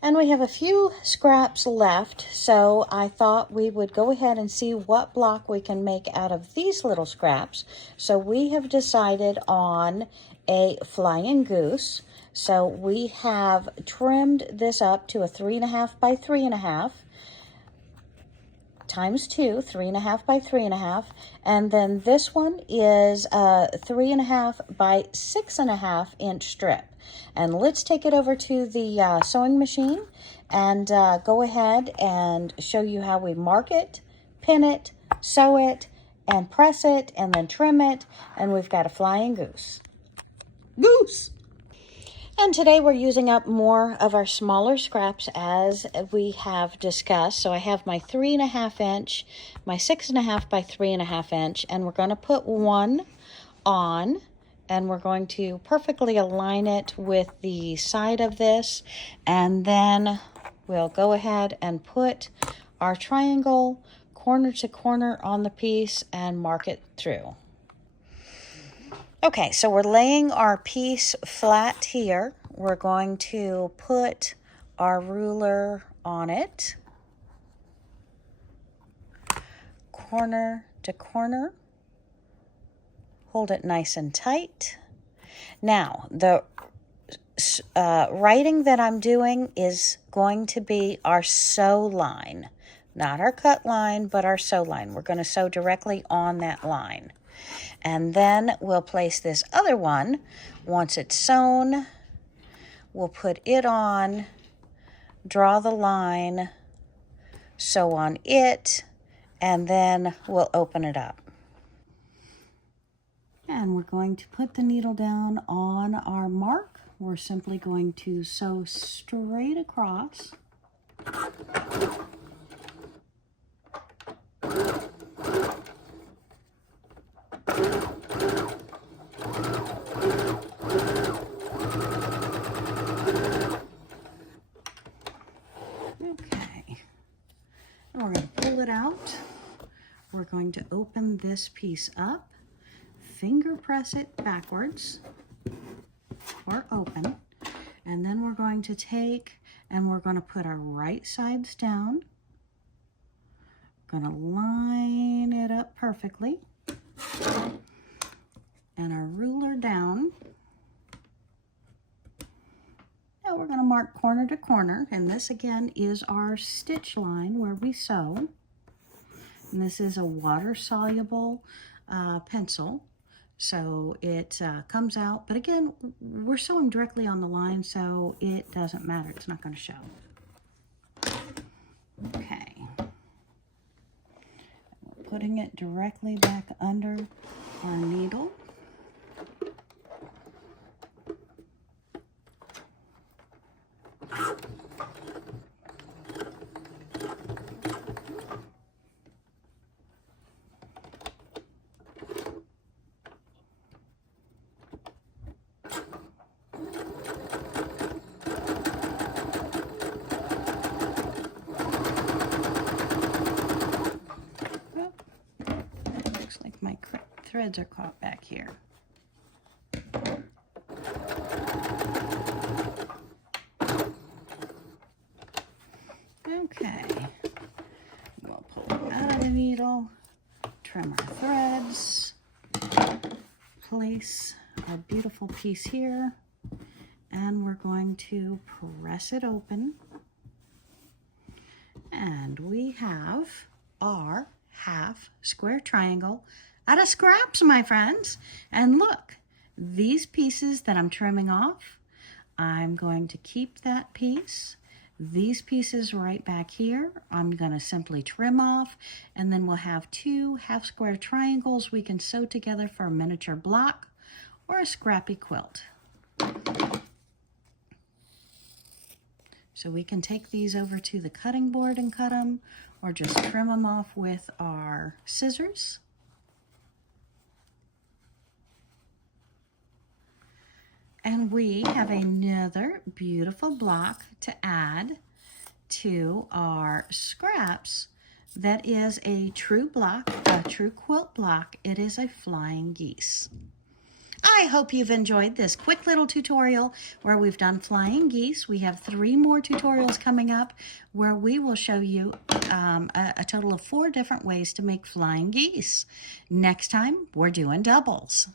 And we have a few scraps left, so I thought we would go ahead and see what block we can make out of these little scraps. So we have decided on a flying goose. So we have trimmed this up to a 3.5 by 3.5 times 2, 3.5 by 3.5, and then this one is a 3.5 by 6.5 inch strip. And let's take it over to the sewing machine and go ahead and show you how we mark it, pin it, sew it, and press it, and then trim it, and we've got a flying goose. Goose! And today we're using up more of our smaller scraps as we have discussed. So I have my 3.5 inch, my 6.5 by 3.5 inch, and we're going to put one on, and we're going to perfectly align it with the side of this, and then we'll go ahead and put our triangle corner to corner on the piece and mark it through. Okay, so we're laying our piece flat here. We're going to put our ruler on it, corner to corner. Hold it nice and tight. Now, the writing that I'm doing is going to be our sew line. Not our cut line, but our sew line. We're going to sew directly on that line. And then we'll place this other one. Once it's sewn, we'll put it on, draw the line, sew on it, and then we'll open it up. And we're going to put the needle down on our mark. We're simply going to sew straight across. We're going to pull it out. We're going to open this piece up, finger press it backwards or open, and then we're going to take and we're going to put our right sides down. We're going to line it up perfectly and our ruler down. Now we're going to mark corner to corner, and this again is our stitch line where we sew. And this is a water-soluble pencil, so it comes out. But again, we're sewing directly on the line, so it doesn't matter. It's not going to show. Okay. We're putting it directly back under our needle. Looks like my threads are caught back here. Okay, we'll pull it out of the needle, trim our threads, place our beautiful piece here, and we're going to press it open. And we have our half square triangle out of scraps, my friends. And look, these pieces that I'm trimming off, I'm going to keep that piece. These pieces right back here, I'm going to simply trim off, and then we'll have two half square triangles we can sew together for a miniature block or a scrappy quilt. So we can take these over to the cutting board and cut them, or just trim them off with our scissors. And we have another beautiful block to add to our scraps that is a true block, a true quilt block. It is a flying geese. I hope you've enjoyed this quick little tutorial where we've done flying geese. We have 3 more tutorials coming up where we will show you a total of 4 different ways to make flying geese. Next time, we're doing doubles.